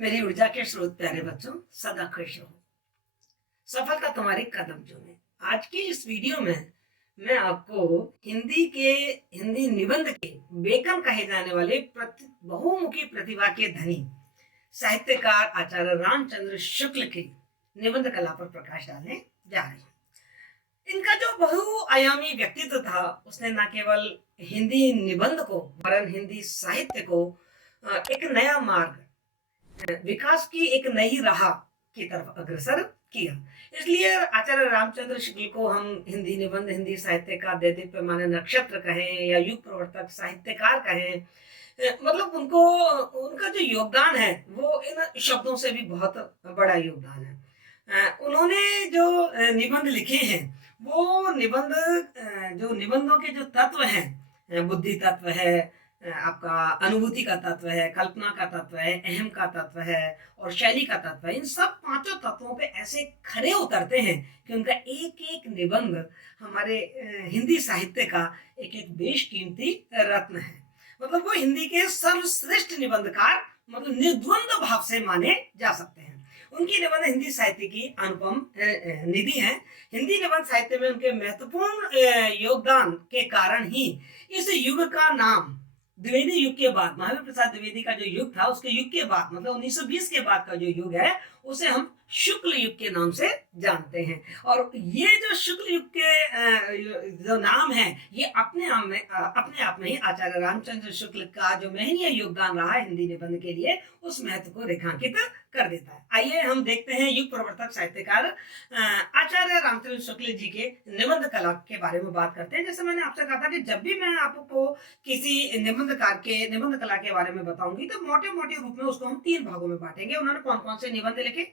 मेरी ऊर्जा के स्रोत प्यारे बच्चों, सदा खुश रहो। सफलता तुम्हारे कदम चूमे। आज की इस वीडियो में मैं आपको हिंदी निबंध के बेकम कहे जाने वाले बहुमुखी प्रतिभा के धनी साहित्यकार आचार्य रामचंद्र शुक्ल की निबंध कला पर प्रकाश डालने जा रहे हैं। इनका जो बहुआयामी व्यक्तित्व था, उसने न केवल हिंदी निबंध को वरन हिंदी साहित्य को एक नया मार्ग, विकास की एक नई राह की तरफ अग्रसर किया। इसलिए आचार्य रामचंद्र शुक्ल को हम हिंदी निबंध, हिंदी साहित्य का दैदिक पैमाने नक्षत्र कहें या युग प्रवर्तक साहित्यकार कहें, मतलब उनका जो योगदान है वो इन शब्दों से भी बहुत बड़ा योगदान है। उन्होंने जो निबंध लिखे हैं वो जो निबंधों के जो तत्व हैं, बुद्धि तत्व है, आपका अनुभूति का तत्व है, कल्पना का तत्व है, अहम का तत्व है और शैली का तत्व है। इन सब पांचों तत्वों पे ऐसे खरे उतरते हैं कि उनका एक एक निबंध हमारे हिंदी साहित्य का एक एक बेशकीमती रत्न है। मतलब वो हिंदी के सर्वश्रेष्ठ निबंधकार, मतलब निर्द्वंद भाव से माने जा सकते हैं। उनकी निबंध हिंदी साहित्य की अनुपम निधि है। हिंदी निबंध साहित्य में उनके महत्वपूर्ण योगदान के कारण ही इस युग का नाम द्विवेदी युग के बाद, महावीर प्रसाद द्विवेदी का जो युग था उसके युग के बाद, मतलब 1920 के बाद का जो युग है उसे हम शुक्ल युग के नाम से जानते हैं। और ये जो शुक्ल युग के जो नाम है ये अपने आप में ही आचार्य रामचंद्र शुक्ल का जो महनीय योगदान रहा है हिंदी निबंध के लिए, उस महत्व को रेखांकित कर देता है। आइए हम देखते हैं युग प्रवर्तक साहित्यकार आचार्य रामचंद्र शुक्ल जी के निबंध कला के बारे में बात करते हैं। जैसे मैंने आपसे कहा था कि जब भी मैं आपको किसी निबंधकार के निबंध कला के बारे में बताऊंगी तो मोटे मोटे रूप में उसको हम 3 भागों में बांटेंगे। उन्होंने कौन कौन से निबंध लिखे,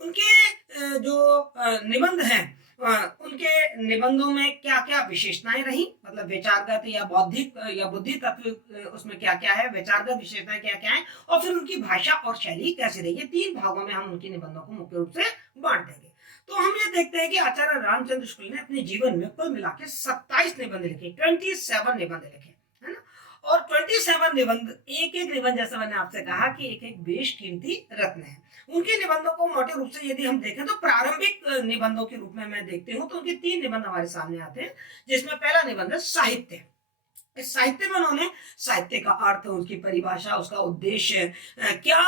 उनके जो निबंध हैं उनके निबंधों में क्या क्या विशेषताएं रही, मतलब विचारगत या बौद्धिक या बुद्धि तत्व उसमें क्या क्या है, विचारगत विशेषताएं क्या क्या है, और फिर उनकी भाषा और शैली कैसी रही। ये 3 भागों में हम उनके निबंधों को मुख्य रूप से बांट देंगे। तो हम ये देखते हैं कि आचार्य रामचंद्र शुक्ल ने अपने जीवन में कुल मिला के 27 निबंध लिखे, 27 निबंध लिखे, है ना। और 27 निबंध, एक एक निबंध, जैसा मैंने आपसे कहा कि एक एक बेशकीमती रत्न है। उनके निबंधों को मोटे रूप से यदि हम देखें तो प्रारंभिक निबंधों के रूप में मैं देखती हूँ तो उनके 3 निबंध हमारे सामने आते हैं, जिसमें पहला निबंध है साहित्य। इस साहित्य में उन्होंने साहित्य का अर्थ, उसकी परिभाषा, उसका उद्देश्य, क्या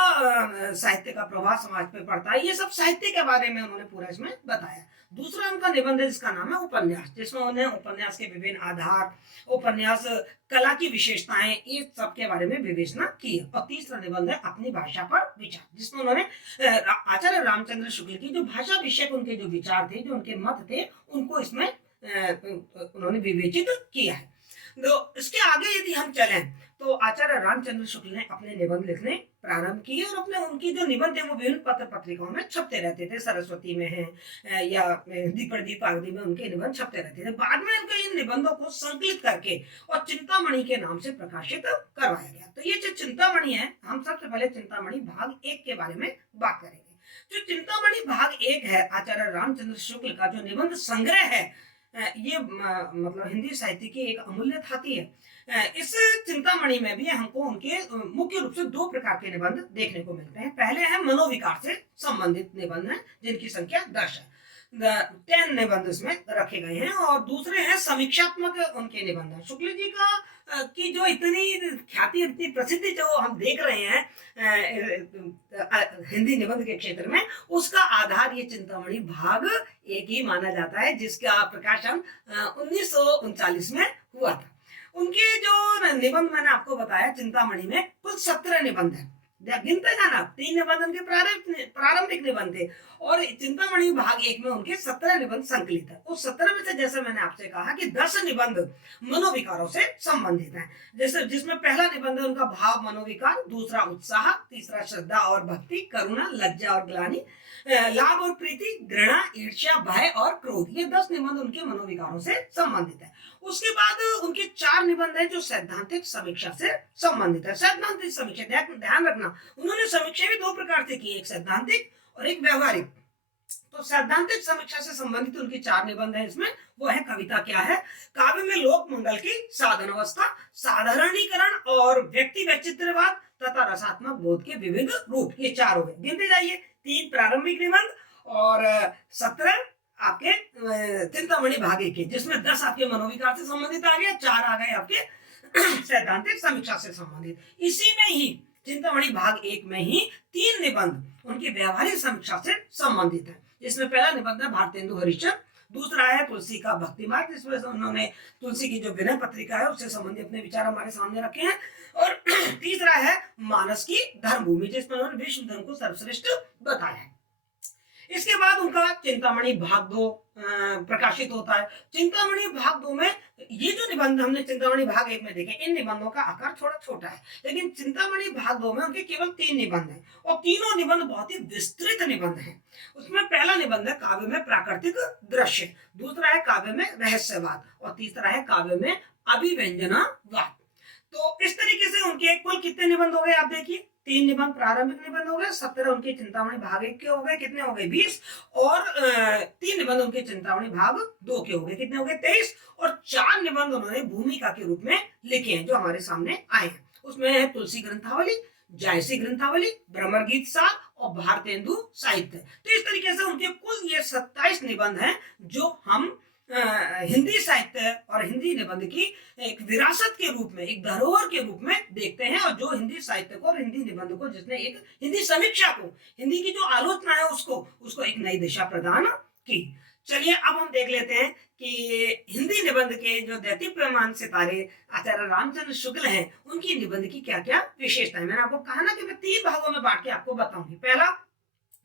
साहित्य का प्रभाव समाज पे पड़ता है, ये सब साहित्य के बारे में उन्होंने पूरा इसमें बताया। दूसरा उनका निबंध है जिसका नाम है उपन्यास, जिसमें उन्हें उपन्यास के विभिन्न आधार, उपन्यास कला की विशेषताएं, ये सब के बारे में विवेचना की है। और तीसरा निबंध है अपनी भाषा पर विचार, जिसमें उन्होंने आचार्य रामचंद्र शुक्ल की जो भाषा विषयक उनके जो विचार थे, जो उनके मत थे, उनको इसमें उन्होंने विवेचित किया है। तो इसके आगे यदि हम चलें तो आचार्य रामचंद्र शुक्ल ने अपने निबंध लिखने प्रारंभ किए और अपने उनकी जो निबंध थे वो विभिन्न पत्र पत्रिकाओं में छपते रहते थे। सरस्वती में है या दीपक आदि में उनके निबंध छपते रहते थे। बाद में उनके इन निबंधों को संकलित करके और चिंतामणि के नाम से प्रकाशित करवाया गया। तो ये जो चिंतामणि है, हम सबसे पहले चिंतामणि भाग 1 के बारे में बात करेंगे। जो चिंतामणि भाग 1 है आचार्य रामचंद्र शुक्ल का जो निबंध संग्रह है, ये मतलब हिंदी साहित्य की एक अमूल्य धाती है। इस चिंतामणि में भी हमको उनके मुख्य रूप से 2 प्रकार के निबंध देखने को मिलते हैं। पहले है मनोविकार से संबंधित निबंध हैं, जिनकी संख्या 10 है, 10 निबंध इसमें रखे गए हैं। और दूसरे हैं समीक्षात्मक उनके निबंध हैं। शुक्ल जी का की जो इतनी ख्याति, इतनी प्रसिद्धि जो हम देख रहे हैं हिंदी निबंध के क्षेत्र में, उसका आधार ये चिंतामणि भाग 1 ही माना जाता है, जिसका प्रकाशन 1939 में हुआ था। उनके जो निबंध मैंने आपको बताया चिंतामणि में कुल 17 निबंध है। गिनते जाना, 3 निबंध उनके प्रारंभिक निबंध थे और चिंतामणि भाग 1 में उनके 17 निबंध संकलित है। उस 17 में से जैसे मैंने आपसे कहा कि 10 निबंध मनोविकारों से संबंधित हैं। जैसे जिसमें पहला निबंध है उनका भाव मनोविकार, दूसरा उत्साह, तीसरा श्रद्धा और भक्ति, करुणा, लज्जा और ग्लानि, लाभ और प्रीति, घृणा, ईर्ष्या, भय और क्रोध। ये 10 निबंध उनके मनोविकारों से संबंधित है। उसके बाद उनके 4 निबंध हैं जो सैद्धांतिक समीक्षा से संबंधित है। सैद्धांतिक समीक्षा, ध्यान रखना, उन्होंने समीक्षा भी 2 प्रकार से की, एक सैद्धांतिक और एक व्यवहारिक। तो सैद्धांतिक समीक्षा से संबंधित उनके 4 निबंध हैं। इसमें वो है कविता क्या है, काव्य में लोक मंगल की साधन अवस्था, साधारणीकरण और व्यक्ति वैचित्र्यवाद, तथा रसात्मक बोध के विविध रूप, ये 4 हो गए। गिनते जाइए, 3 प्रारंभिक निबंध और 17 आपके चिंतामणि भाग 1 के, जिसमें 10 आपके मनोविकार से संबंधित आ गए, 4 आ गए आपके सैद्धांतिक समीक्षा से संबंधित। इसी में ही चिंतामणि भाग 1 में ही 3 निबंध उनकी व्यवहारिक समीक्षा से संबंधित है, जिसमें पहला निबंध है भारतेंदु हरिश्चंद्र, दूसरा है तुलसी का भक्ति मार्ग, जिसमें उन्होंने तुलसी की जो विनय पत्रिका है उससे संबंधित अपने विचार हमारे सामने रखे हैं, और तीसरा है मानस की धर्मभूमि, जिसमें उन्होंने विश्व धर्म को सर्वश्रेष्ठ बताया है। इसके बाद उनका चिंतामणि भाग 2 प्रकाशित होता है। चिंतामणि भाग 2 में ये जो निबंध हमने चिंतामणि भाग 1 में देखे, इन निबंधों का आकार थोड़ा छोटा है, लेकिन चिंतामणि भाग 2 में उनके केवल 3 निबंध हैं, और तीनों निबंध बहुत ही विस्तृत निबंध हैं। उसमें पहला निबंध है काव्य में प्राकृतिक दृश्य, दूसरा है काव्य में रहस्यवाद, और तीसरा है काव्य में अभिव्यंजनावाद। तो इस तरीके से उनके कुल कितने निबंध हो गए आप देखिए, 3 निबंध प्रारंभिक निबंध हो गए, 17 उनके चिंतामणि भाग 1 के हो गए, कितने हो गए 20, और 3 निबंध उनके चिंतामणि भाग 2 के हो गए, कितने हो गए 23, और 4 निबंध उन्होंने भूमिका के रूप में लिखे हैं जो हमारे सामने आए हैं। उसमें है तुलसी ग्रंथावली, जायसी ग्रंथावली, भ्रमर गीत सार और भारतेंदु साहित्य। तो इस तरीके से उनके कुल ये 27 निबंध हैं जो हम हिंदी साहित्य और हिंदी निबंध की एक विरासत के रूप में, एक धरोहर के रूप में देखते हैं, और जो हिंदी साहित्य को और हिंदी निबंध को, जिसने एक हिंदी समीक्षा को, हिंदी की जो आलोचना है उसको एक नई दिशा प्रदान की। चलिए अब हम देख लेते हैं कि हिंदी निबंध के जो दैत्यप्यमान सितारे आचार्य रामचंद्र शुक्ल हैं, उनकी निबंध की क्या क्या विशेषताएं। मैंने आपको कहा ना कि मैं 3 भागों में बांट के आपको बताऊंगी। पहला,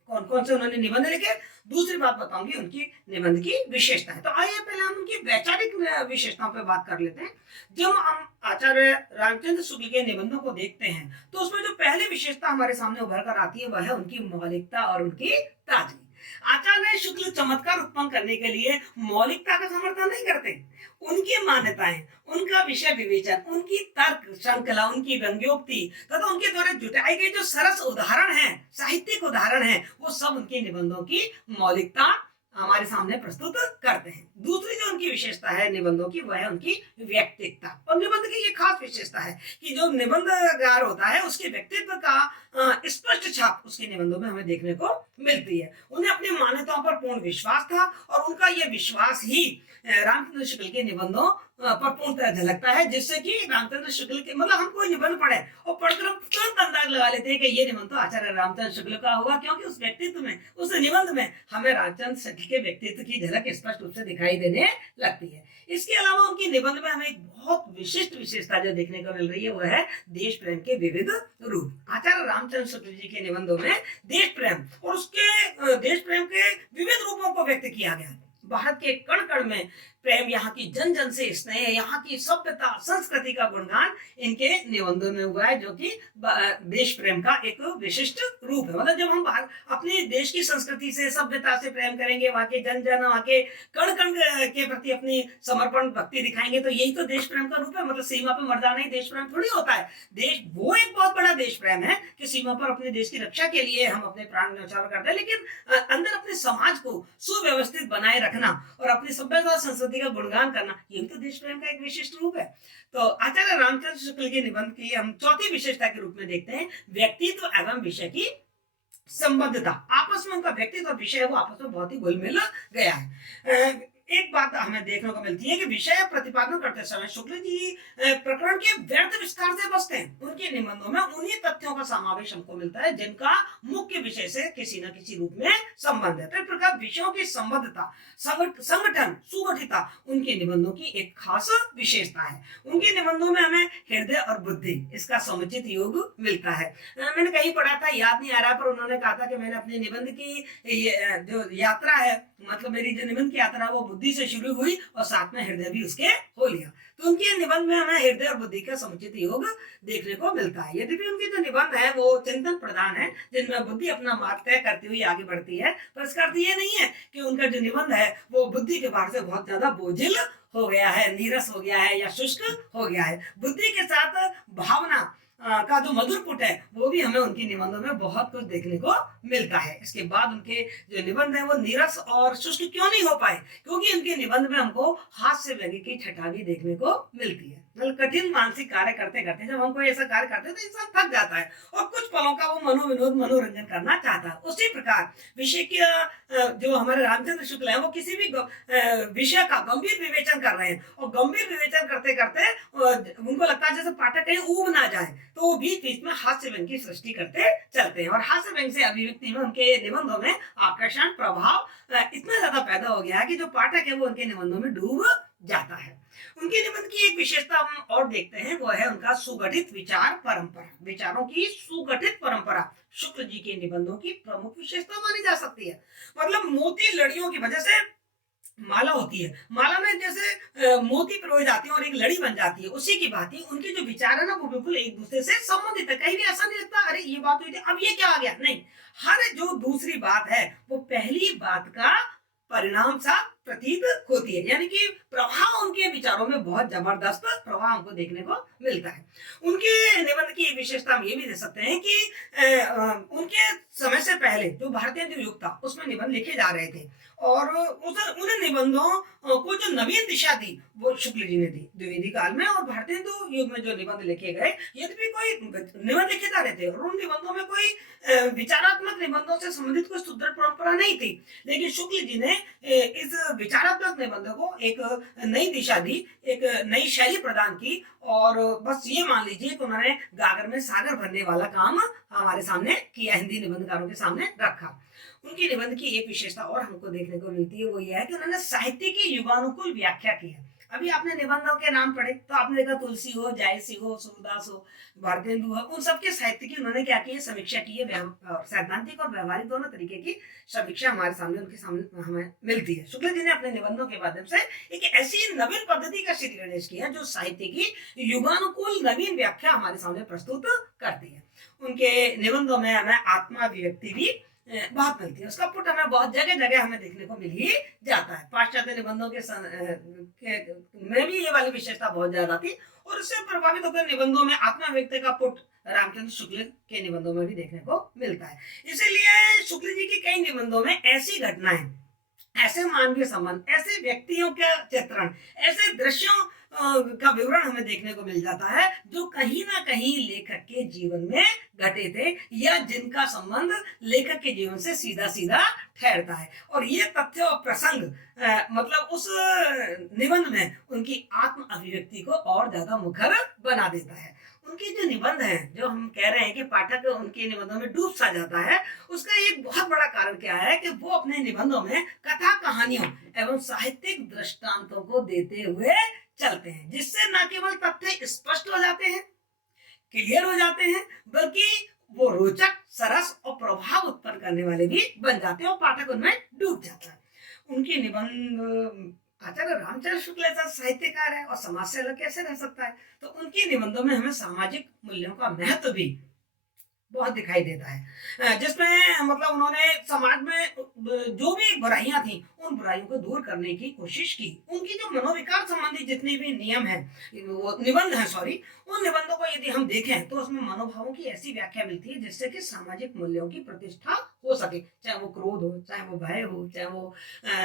कौन कौन से उन्होंने निबंध लिखे, दूसरी बात बताऊंगी उनकी निबंध की विशेषताएं। तो आइए पहले हम उनकी वैचारिक विशेषताओं पर बात कर लेते हैं। जब हम आचार्य रामचंद्र शुक्ल के निबंधों को देखते हैं तो उसमें जो पहली विशेषता हमारे सामने उभर कर आती है वह है उनकी मौलिकता और उनकी ताजगी। आचार्य शुक्ल चमत्कार उत्पन्न करने के लिए मौलिकता का समर्थन नहीं करते, उनकी मान्यताएं, उनका विषय विवेचन, उनकी तर्क श्रृंखला, उनकी व्यंग्योक्ति तथा उनके द्वारा जुटाई गई जो सरस उदाहरण है, साहित्यिक उदाहरण है, वो सब उनके निबंधों की मौलिकता हमारे सामने प्रस्तुत करते हैं। दूसरी जो उनकी विशेषता है निबंधों की, वह है उनकी व्यक्तित्व। और निबंध की ये खास विशेषता है कि जो निबंधकार होता है उसके व्यक्तित्व का स्पष्ट छाप उसके निबंधों में हमें देखने को मिलती है। उन्हें अपनी मान्यताओं पर पूर्ण विश्वास था, और उनका यह विश्वास ही रामचंद्र शुक्ल के निबंधों पर पूर्ण तरह झलकता है, जिससे कि रामचंद्र शुक्ल के, मतलब हम कोई निबंध पढ़े और पढ़कर हम तुरंत अंदाज लगा लेते हैं कि ये निबंध तो आचार्य रामचंद्र शुक्ल का होगा, क्योंकि उस व्यक्तित्व में, उस निबंध में हमें रामचंद्र शुक्ल के व्यक्तित्व की झलक स्पष्ट रूप से दिखाई देने लगती है। इसके अलावा उनकी निबंध में हमें एक बहुत विशिष्ट विशेषता जो देखने को मिल रही है वह है देश प्रेम के विविध रूप। आचार्य रामचंद्र शुक्ल जी के निबंधों में देश प्रेम और उसके देश प्रेम के विविध रूपों को व्यक्त किया गया है। भारत के कण कण में प्रेम, यहाँ की जन जन से स्नेह, यहाँ की सभ्यता संस्कृति का गुणगान इनके निबंधों में हुआ है, जो कि देश प्रेम का एक विशिष्ट रूप है। मतलब जब हम अपने देश की संस्कृति से, सभ्यता से प्रेम करेंगे, वहाँ के जन जन, वहाँ के कण कण के प्रति अपनी समर्पण भक्ति दिखाएंगे, तो यही तो देश प्रेम का रूप है। मतलब सीमा पे मर जाना ही देश प्रेम थोड़ी होता है। देश वो एक बहुत बड़ा देश प्रेम है कि सीमा पर अपने देश की रक्षा के लिए हम अपने प्राण न्यौछावर करते हैं, लेकिन अंदर अपने समाज को सुव्यवस्थित बनाए रखना और अपनी सभ्यता संस्कृति का गुणगान करना, यही तो देश प्रेम का एक विशिष्ट रूप है। तो आचार्य रामचंद्र शुक्ल के निबंध की हम चौथी विशेषता के रूप में देखते हैं व्यक्तित्व एवं विषय की संबद्धता। आपस में उनका व्यक्तित्व और विषय वो आपस में बहुत ही घुल मिल गया है। एक बात हमें देखने को मिलती है कि विषय प्रतिपादन करते समय शुक्ल जी प्रकरण के व्यर्थ विस्तार से बचते हैं। उनके निबंधों में उन्हीं तथ्यों का समावेश हमको मिलता है जिनका मुख्य विषय से किसी न किसी रूप में संबंध है। तो इस प्रकार विषयों की संबद्धता, संगठन, सुगठिता उनके निबंधों की एक खास विशेषता है। उनके निबंधों में हमें हृदय और बुद्धि इसका समुचित योग मिलता है। मैंने कहीं पढ़ा था, याद नहीं आ रहा, पर उन्होंने कहा था कि मैंने अपने निबंध की जो यात्रा है, मतलब मेरी जो निबंध की यात्रा वो बुद्धि से शुरू हुई और साथ में हृदय भी उसके हो लिया। तो उनके निबंध में हमें हृदय और बुद्धि का समुचित योग देखने को मिलता है। यद्यपि उनके जो निबंध है वो चिंतन प्रधान है, जिनमें बुद्धि अपना मार्ग तय करती हुई आगे बढ़ती है, पर इसका अर्थ ये नहीं है कि उनका जो निबंध है वो बुद्धि के बाहर से बहुत ज्यादा बोझिल हो गया है, नीरस हो गया है या शुष्क हो गया है। बुद्धि के साथ भावना का जो मधुर पुट है वो भी हमें उनके निबंधों में बहुत कुछ देखने को मिलता है। इसके बाद उनके जो निबंध है वो नीरस और शुष्क क्यों नहीं हो पाए, क्योंकि उनके निबंध में हमको हास्य व्यंग्य की छटा भी देखने को मिलती है। मतलब कठिन मानसिक कार्य करते करते जब हम कोई ऐसा कार्य करते हैं तो इंसान थक जाता है और कुछ पलों का वो मनोविनोद मनोरंजन करना चाहता है। उसी प्रकार विषय की जो हमारे रामचंद्र शुक्ल है वो किसी भी विषय का गंभीर विवेचन कर रहे हैं और गंभीर विवेचन करते करते उनको लगता है जैसे पाठक कहीं ऊब ना जाए, तो वो बीच बीच में हास्य व्यंग की सृष्टि करते चलते हैं और हास्य व्यंग से अभिव्यक्ति में उनके निबंधों में आकर्षण प्रभाव इतना ज्यादा पैदा हो गया है कि जो पाठक है वो उनके निबंधों में डूब जाता है। उनके निबंध की एक विशेषता हम और देखते हैं, वो है उनका सुगठित विचार परंपरा, विचारों की सुगठित परंपरा शुक्ल जी के निबंधों की प्रमुख विशेषता मानी जा सकती है। मतलब मोती लड़ियों की वजह से माला होती है, माला में जैसे मोती पिरोए जाती है और एक लड़ी बन जाती है, उसी की बात ही उनके जो विचार है ना वो बिल्कुल एक दूसरे से संबंधित है। कहीं भी ऐसा नहीं लगता अरे ये बात हुई थी अब ये क्या आ गया, नहीं, हर जो दूसरी बात है वो पहली बात का परिणाम सा प्रतीत होती है, यानी कि प्रभाव उनके विचारों में बहुत जबरदस्त प्रभाव हमको देखने को मिलता है। उनके निबंध की विशेषता हम ये भी दे सकते हैं कि उनके समय से पहले जो भारतीय जो युग था उसमें निबंध लिखे जा रहे थे और उन निबंधों को जो नवीन दिशा दी वो शुक्ल जी ने दी द्विवेदी काल में। और भारतीय युग में जो निबंध लिखे गए यद्यपि कोई निबंध लिखे जा रहे थे और उन निबंधों में कोई विचारात्मक निबंधों से संबंधित कोई सुदृढ़ परंपरा नहीं थी, लेकिन शुक्ल जी ने इस विचारात्मक निबंध को एक नई दिशा दी, एक नई शैली प्रदान की और बस ये मान लीजिए कि उन्होंने गागर में सागर भरने वाला काम हमारे सामने किया, हिंदी निबंधकारों के सामने रखा। उनकी निबंध की एक विशेषता और हमको देखने को मिलती है, वो यह है कि उन्होंने साहित्य की युगानुकूल व्याख्या की है। अभी आपने निबंधों के नाम पढ़े तो आपने देखा तुलसी हो, जायसी हो, सूरदास हो, भारतेंदु हो, उन सबके साहित्य की उन्होंने क्या की है, समीक्षा की है। सैद्धांतिक और व्यवहारिक दोनों तरीके की समीक्षा हमारे सामने उनके सामने हमें मिलती है। शुक्ल जी ने अपने निबंधों के माध्यम से एक ऐसी नवीन पद्धति का श्री गणेश किया जो साहित्य की युगानुकूल नवीन व्याख्या हमारे सामने प्रस्तुत करती है। उनके निबंधों में हमें आत्माभिव्यक्ति भी बहुत मिलती है, उसका पुट हमें बहुत जगह जगह हमें देखने को मिल ही जाता है। पाश्चात्य निबंधों में भी ये वाली विशेषता बहुत ज्यादा थी और उससे प्रभावित होकर निबंधों में आत्माव्यक्ति का पुट रामचंद्र शुक्ल के निबंधों में भी देखने को मिलता है। इसीलिए शुक्ल जी की कई निबंधों में ऐसी घटनाएं, ऐसे मानवीय संबंध, ऐसे व्यक्तियों का चित्रण, ऐसे दृश्यों का विवरण हमें देखने को मिल जाता है जो कहीं ना कहीं लेखक के जीवन में घटे थे या जिनका संबंध लेखक के जीवन से सीधा सीधा ठहरता है। और ये तथ्य और प्रसंग मतलब उस निबंध में उनकी आत्म अभिव्यक्ति को और ज्यादा मुखर बना देता है। उनके जो निबंध हैं, जो हम कह रहे हैं कि पाठक उनके निबंधों में डूब सा जाता है, उसका एक बहुत बड़ा कारण क्या है कि वो अपने निबंधों में कथा कहानियों एवं साहित्यिक दृष्टांतों को देते हुए चलते हैं, जिससे न केवल तथ्य स्पष्ट हो जाते हैं, क्लियर हो जाते हैं, बल्कि वो रोचक, सरस और प्रभाव उत्पन्न करने वाले भी बन जाते हैं और पाठक उनमें डूब जाता है। उनके निबंध आचार्य रामचंद्र शुक्ल ऐसा साहित्यकार है और समाज से अलग कैसे रह सकता है, तो उनके निबंधों में हमें सामाजिक मूल्यों का महत्व भी बहुत दिखाई देता है, जिसमें मतलब उन्होंने समाज में जो भी बुराइयां थी उन बुराइयों को दूर करने की कोशिश की। उनकी जो मनोविकार संबंधी जितने भी नियम हैं, वो निबंध हैं सॉरी, उन निबंधों को यदि हम देखें तो उसमें मनोभावों की ऐसी व्याख्या मिलती है जिससे कि सामाजिक मूल्यों की प्रतिष्ठा हो सके, चाहे वो क्रोध हो, चाहे वो भय हो, चाहे वो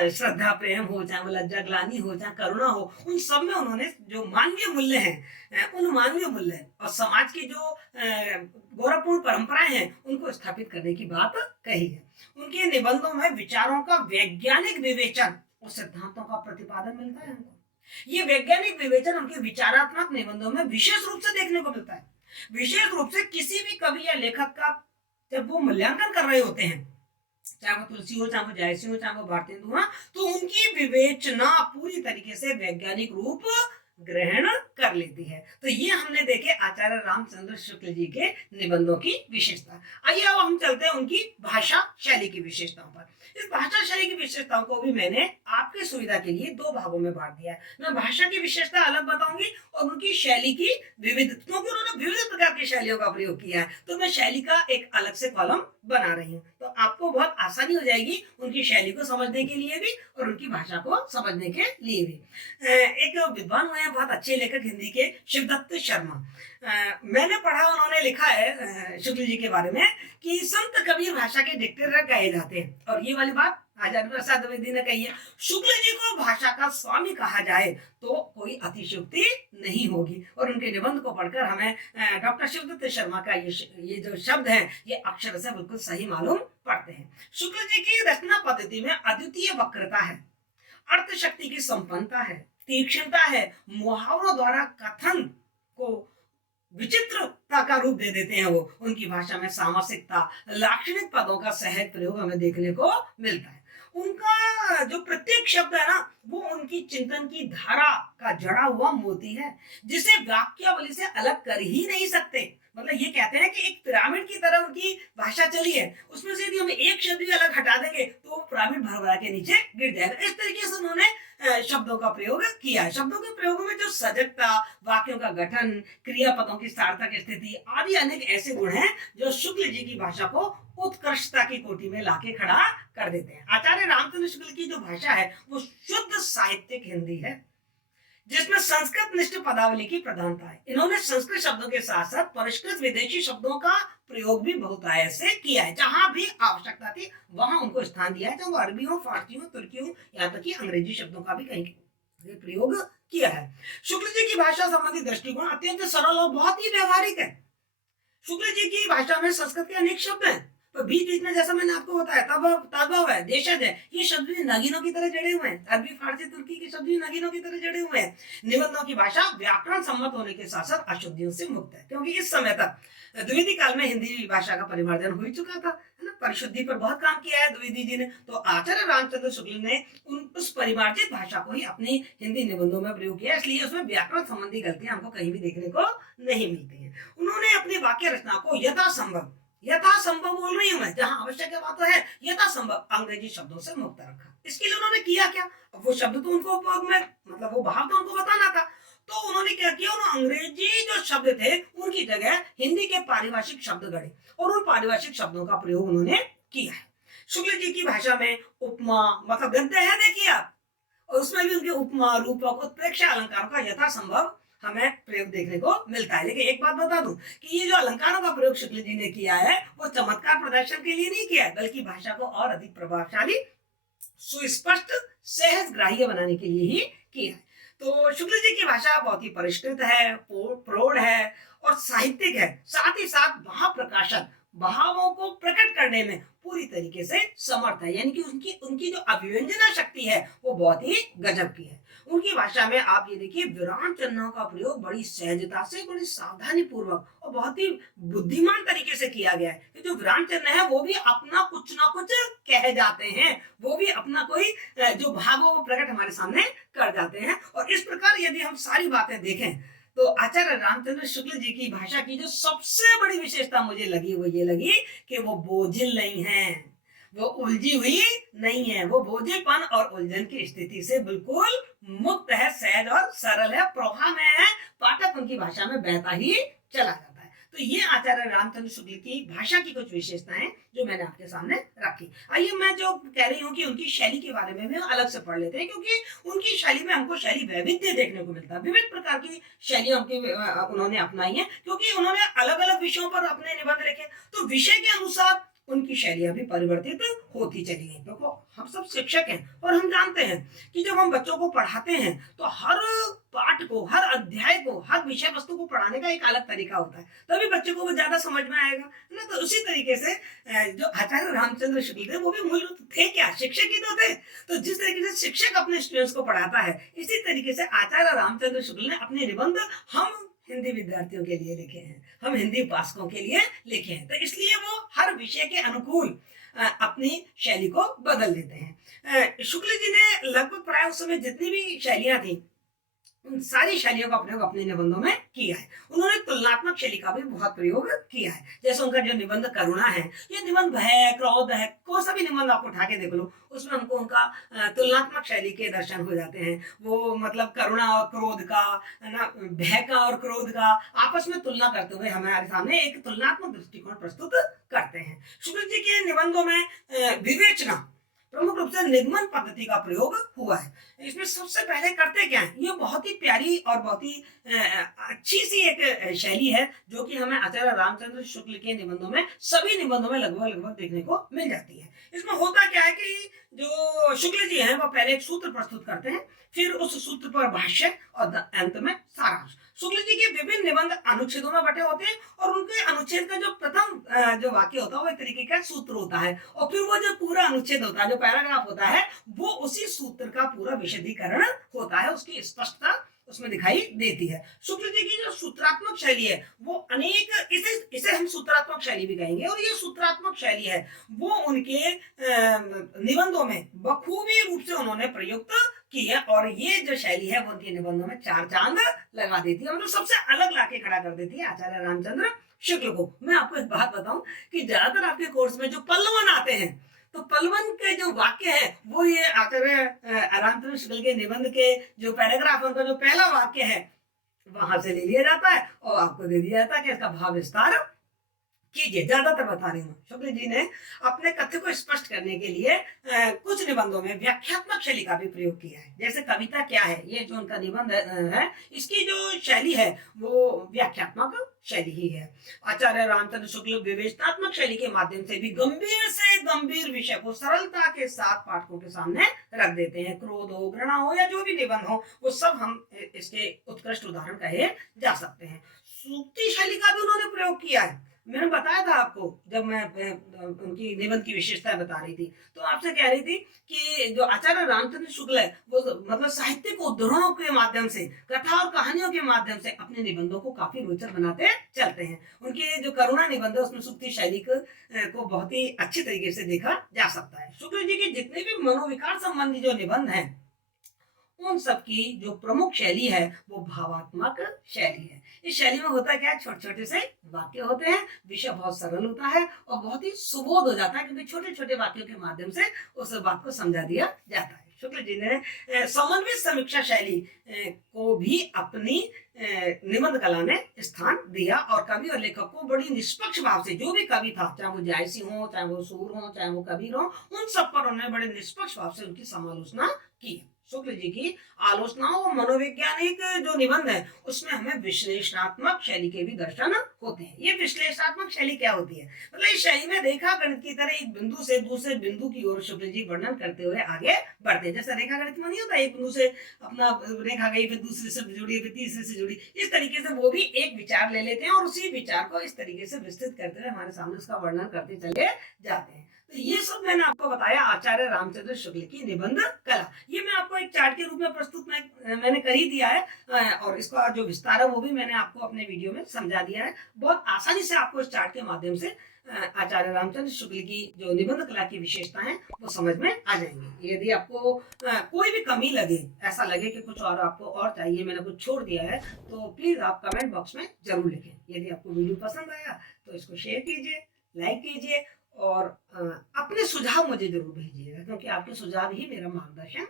श्रद्धा प्रेम हो, चाहे वो लज्जा ग्लानि हो, चाहे करुणा हो, उन सब में उन्होंने जो मानवीय मूल्य हैं, उन मानवीय मूल्य और समाज की जो गौरवपूर्ण परंपराएं हैं उनको स्थापित करने की बात कही है। उनके निबंधों में विचारों का वैज्ञानिक विवेचन और सिद्धांतों का प्रतिपादन मिलता है हमको। ये वैज्ञानिक विवेचन उनके विचारात्मक निबंधों में विशेष रूप से देखने को मिलता है। विशेष रूप से किसी भी कवि या लेखक का जब वो मूल्यांकन कर रहे होते हैं, चाहे वो तुलसी हो, चाहे वो जायसी हो, चाहे वो भारतेंदु हो, तो उनकी विवेचना पूरी तरीके से वैज्ञानिक रूप ग्रहण कर लेती है। तो ये हमने देखे आचार्य रामचंद्र शुक्ल जी के निबंधों की विशेषता। आइए अब हम चलते हैं उनकी भाषा शैली की विशेषताओं पर। इस भाषा शैली की विशेषताओं को भी मैंने आपकी सुविधा के लिए दो भागों में बांट दिया है। मैं भाषा की विशेषता अलग बताऊंगी और उनकी शैली की विविध, क्योंकि उन्होंने विविध प्रकार की शैलियों का प्रयोग किया है, तो मैं शैली का एक अलग से कॉलम बना रही हूँ, तो आपको बहुत आसानी हो जाएगी उनकी शैली को समझने के लिए भी और उनकी भाषा को समझने के लिए भी। एक विद्वान हुए हैं बहुत अच्छे लेखक हिंदी के, शिवदत्त शर्मा। मैंने पढ़ा, उन्होंने लिखा है शुक्ल जी के बारे में कि संत कबीर भाषा के डिक्टेटर कहे जाते हैं। और ये वाली बात आचार्य प्रसाद द्विवेदी ने कही है। शुक्ल जी को भाषा का स्वामी कहा जाए तो कोई अतिशयोक्ति नहीं होगी। और उनके निबंध को पढ़कर हमें डॉक्टर शिवदत्त शर्मा का ये जो शब्द है ये अक्षर से बिल्कुल सही मालूम पड़ते हैं। शुक्ल जी की रचना पद्धति में अद्वितीय वक्रता है, अर्थ शक्ति की संपन्नता है, तीक्ष्णता है, मुहावरों द्वारा कथन को विचित्रता का रूप दे देते हैं। वो उनकी भाषा में सामासिकता, लाक्षणिक पदों का सहज प्रयोग हमें देखने को मिलता है। उनका जो प्रत्येक शब्द है ना वो उनकी चिंतन की धारा का जड़ा हुआ मोती है, जिसे वाक्यावली से अलग कर ही नहीं सकते। मतलब ये कहते हैं कि एक पिरामिड की तरह उनकी भाषा चली है, उसमें से यदि हम एक शब्द भी अलग हटा देंगे तो वो पिरामिड भर के नीचे गिर जाएगा। इस तरीके से उन्होंने शब्दों का प्रयोग किया है। शब्दों के प्रयोग में जो सजगता, वाक्यों का गठन, क्रियापदों की सार्थक स्थिति आदि अनेक ऐसे गुण हैं जो शुक्ल जी की भाषा को उत्कृष्टता की कोटि में लाके खड़ा कर देते हैं। आचार्य रामचंद्र शुक्ल की जो भाषा है वो शुद्ध साहित्यिक हिंदी है, जिसमें संस्कृत निष्ठ पदावली की प्रधानता है। इन्होंने संस्कृत शब्दों के साथ साथ परिष्कृत विदेशी शब्दों का प्रयोग भी बहुत से किया है। जहां भी आवश्यकता थी वहां उनको स्थान दिया है, चाहे वो अरबी हो, फारसी हो, तुर्की हो, यहाँ तक कि अंग्रेजी शब्दों का भी कहीं प्रयोग किया है। शुक्ल जी की भाषा संबंधी दृष्टिकोण अत्यंत सरल और बहुत ही व्यवहारिक है। शुक्ल जी की भाषा में संस्कृत के अनेक शब्द हैं, तो बीच बीच में जैसा मैंने आपको बताया तद्भव है, देशज है, ये शब्द भी नगीनों की तरह जड़े हुए हैं। अरबी, फारसी, तुर्की के शब्द भी नगीनों की तरह जड़े हुए हैं। निबंधों की भाषा व्याकरण सम्मत होने के साथ साथ अशुद्धियों से मुक्त है, क्योंकि इस समय तक द्विवेदी काल में हिंदी भाषा का परिवर्तन हो चुका था, है ना। परिशुद्धि पर बहुत काम किया है द्विवेदी जी ने। तो आचार्य रामचंद्र शुक्ल ने उस परिमार्जित भाषा को ही अपनी हिंदी निबंधों में प्रयोग किया, इसलिए उसमें व्याकरण संबंधी गलतियां हमको कहीं भी देखने को नहीं मिलती है। उन्होंने अपनी वाक्य रचना को यथासंभव बोल रही हूं मैं, जहां आवश्यक बात है यथासंभव अंग्रेजी शब्दों से मुक्त रखा। इसके लिए उन्होंने किया क्या, वो शब्द तो उनको मतलब वो भाव तो उनको बताना था, तो उन्होंने क्या किया, उन्होंने अंग्रेजी जो शब्द थे उनकी जगह हिंदी के पारिभाषिक शब्द गढ़े और उन पारिभाषिक शब्दों का प्रयोग उन्होंने किया है। शुक्ल जी की भाषा में उपमा मतलब गद्य है, देखिए आप, और उसमें भी उनके उपमा, रूपक, उत्प्रेक्षा अलंकारों का यथासंभव हमें प्रयोग देखने को मिलता है। लेकिन एक बात बता दूं कि ये जो अलंकारों का प्रयोग शुक्ल जी ने किया है वो चमत्कार प्रदर्शन के लिए नहीं किया है, बल्कि भाषा को और अधिक प्रभावशाली, सुस्पष्ट, सहज ग्राह्य बनाने के लिए ही किया है। तो शुक्ल जी की भाषा बहुत ही परिष्कृत है, प्रौढ़ है और साहित्यिक है, साथ ही साथ महाप्रकाशक, भावों को प्रकट करने में पूरी तरीके से समर्थ है। यानी कि उनकी जो अभिव्यंजना शक्ति है वो बहुत ही गजब की है। उनकी भाषा में आप ये देखिए विराम चिन्हों का प्रयोग बड़ी सहजता से, बड़ी सावधानी पूर्वक और बहुत ही बुद्धिमान तरीके से किया गया है। कि जो विराम चिन्ह है वो भी अपना कुछ ना कुछ कह जाते हैं, वो भी अपना कोई जो भाव वो प्रकट हमारे सामने कर जाते हैं। और इस प्रकार यदि हम सारी बातें देखें तो आचार्य रामचंद्र शुक्ल जी की भाषा की जो सबसे बड़ी विशेषता मुझे लगी वो ये लगी कि वो बोझिल नहीं है, वो उलझी हुई नहीं है, वो बोझेपन और उलझन की स्थिति से बिल्कुल मुक्त है, सहज और सरल है, प्रवाह में है, पाठक उनकी भाषा में बहता ही चला जाता है। तो ये आचार्य रामचंद्र शुक्ल की भाषा की कुछ विशेषताएं जो मैंने आपके सामने रखी। आइए मैं जो कह रही हूँ कि उनकी शैली के बारे में भी अलग से पढ़ लेते हैं, क्योंकि उनकी शैली में हमको शैली वैविध्य देखने को मिलता है। विविध प्रकार की शैलियां उन्होंने अपनाई है, क्योंकि उन्होंने अलग अलग विषयों पर अपने निबंध लिखे, तो विषय के अनुसार उनकी शैलियां भी परिवर्तित होती चली गई। तो हम सब शिक्षक हैं और हम जानते हैं कि जब हम बच्चों को पढ़ाते हैं तो हर पाठ को, हर अध्याय को, हर विषय वस्तु को पढ़ाने का एक अलग तरीका होता है, तभी बच्चे को वो ज्यादा समझ में आएगा, है ना। तो उसी तरीके से जो आचार्य रामचंद्र शुक्ल थे वो भी मूल रूप थे क्या, शिक्षक ही तो थे। तो जिस तरीके से शिक्षक अपने स्टूडेंट्स को पढ़ाता है, इसी तरीके से आचार्य रामचंद्र शुक्ल ने अपने निबंध हम हिंदी विद्यार्थियों के लिए लिखे हैं, हम हिंदी उपासकों के लिए लिखे हैं। तो इसलिए वो हर विषय के अनुकूल अपनी शैली को बदल देते हैं। शुक्ल जी ने लगभग प्राय उस समय जितनी भी शैलियां थी उन सारी शैलियों का प्रयोग अपने निबंधों में किया है। उन्होंने तुलनात्मक शैली का भी बहुत प्रयोग किया है। जैसे उनका जो निबंध करुणा है, ये निबंध भय, क्रोध है, कोई सा भी निबंध आप उठा के देख लो, उसमें हमको उनका तुलनात्मक शैली के दर्शन हो जाते हैं। वो मतलब करुणा और क्रोध का, है ना, भय का और क्रोध का आपस में तुलना करते हुए हमारे सामने एक तुलनात्मक दृष्टिकोण प्रस्तुत करते हैं। शुक्ल जी के निबंधों में विवेचना, प्रमुख रूप से निगमन पद्धति का प्रयोग हुआ है। इसमें सबसे पहले करते क्या है, ये बहुत ही प्यारी और बहुत ही अच्छी सी एक शैली है जो कि हमें आचार्य रामचंद्र शुक्ल के निबंधों में, सभी निबंधों में लगभग लगभग देखने को मिल जाती है। इसमें होता क्या है कि जो शुक्ल जी हैं वो पहले एक सूत्र प्रस्तुत करते हैं, फिर उस सूत्र पर भाष्य और अंत में सारांश। शुक्ल जी के विभिन्न निबंध अनुच्छेदों में बटे होते हैं और उनके अनुच्छेद का जो प्रथम जो वाक्य होता है वो एक तरीके का सूत्र होता है, और फिर वो जो पूरा अनुच्छेद होता है, जो पैराग्राफ होता है, वो उसी सूत्र का पूरा विशदीकरण होता है, उसकी स्पष्टता उसमें दिखाई देती है। शुक्ल जी की जो सूत्रात्मक शैली है वो अनेक, इसे हम सूत्रात्मक शैली भी कहेंगे, और ये सूत्रात्मक शैली है वो उनके निबंधों में बखूबी रूप से उन्होंने प्रयुक्त की है, और ये जो शैली है वो उनके निबंधों में चार चांद लगा देती है, मतलब सबसे अलग लाके खड़ा कर देती है आचार्य रामचंद्र शुक्ल को। मैं आपको एक बात बताऊं कि ज्यादातर आपके कोर्स में जो पल्लवन आते हैं, तो पल्लवन के जो वाक्य है वो ये आचार्य रामचंद्र शुक्ल के निबंध के जो पैराग्राफ है उनका जो पहला वाक्य है वहां से ले लिया जाता है और आपको दे दिया जाता है कि इसका भाव विस्तार कीजिए। ज्यादातर बता रही हूँ, शुक्ल जी ने अपने कथ्य को स्पष्ट करने के लिए कुछ निबंधों में व्याख्यात्मक शैली का भी प्रयोग किया है। जैसे कविता क्या है, ये जो उनका निबंध है इसकी जो शैली है वो व्याख्यात्मक शैली ही है। आचार्य रामचंद्र शुक्ल विवेचनात्मक शैली के माध्यम से भी गंभीर से गंभीर विषय को सरलता के साथ पाठकों के सामने रख देते हैं। क्रोध हो, घृणा हो या जो भी निबंध हो, वो सब हम इसके उत्कृष्ट उदाहरण कहे जा सकते हैं। सूक्ति शैली का भी उन्होंने प्रयोग किया है। मैंने बताया था आपको जब मैं उनकी निबंध की विशेषताएं बता रही थी, तो आपसे कह रही थी कि जो आचार्य रामचंद्र शुक्ल है वो मतलब साहित्यिक उद्धरणों के माध्यम से, कथा और कहानियों के माध्यम से अपने निबंधों को काफी रोचक बनाते चलते हैं। उनके जो करुणा निबंध है उसमें सूक्ति शैली को बहुत ही अच्छी तरीके से देखा जा सकता है। शुक्ल जी के जितने भी मनोविकार संबंधी जो निबंध हैं उन सब की जो प्रमुख शैली है वो भावात्मक शैली है। इस शैली में होता क्या है, छोटे छोटे से वाक्य होते हैं, विषय बहुत सरल होता है और बहुत ही सुबोध हो जाता है, क्योंकि छोटे छोटे वाक्यों के माध्यम से उस बात को समझा दिया जाता है। शुक्ल जी ने समन्वित समीक्षा शैली को भी अपनी निबंध कला में स्थान दिया, और कवि और लेखक को बड़ी निष्पक्ष भाव से, जो भी कवि था, चाहे वो जायसी हो, चाहे वो सूर हो, चाहे वो कबीर हो, उन सब पर उन्होंने बड़े निष्पक्ष भाव से उनकी समालोचना की। शुक्ल जी की आलोचनाओं और मनोवैज्ञानिक जो निबंध है उसमें हमें विश्लेषणात्मक शैली के भी दर्शन होते हैं। ये विश्लेषणात्मक शैली क्या होती है, मतलब इस शैली में रेखा गणित की तरह एक बिंदु से दूसरे बिंदु की ओर शुक्ल जी वर्णन करते हुए आगे बढ़ते हैं। जैसे रेखा गणित में नहीं होता, एक बिंदु से अपना रेखा गई, फिर दूसरे से जुड़ी, फिर तीसरे से जुड़ी, इस तरीके से वो भी एक विचार ले लेते हैं और उसी विचार को इस तरीके से विस्तृत करते हुए हमारे सामने उसका वर्णन करते चले जाते हैं। तो ये सब मैंने आपको बताया आचार्य रामचंद्र शुक्ल की निबंध कला। ये मैं आपको एक चार्ट के रूप में प्रस्तुत मैंने कर ही दिया है, और इसका जो विस्तार है वो भी मैंने आपको अपने वीडियो में समझा दिया है। बहुत आसानी से आपको इस चार्ट के माध्यम से आचार्य रामचंद्र शुक्ल की जो निबंध कला की विशेषता है वो समझ में आ जाएंगी। यदि आपको कोई भी कमी लगे, ऐसा लगे कि कुछ और आपको और चाहिए, मैंने कुछ छोड़ दिया है, तो प्लीज आप कमेंट बॉक्स में जरूर लिखें। यदि आपको वीडियो पसंद आया तो इसको शेयर कीजिए, लाइक कीजिए और अपने सुझाव मुझे जरूर भेजिएगा, क्योंकि आपके सुझाव ही मेरा मार्गदर्शन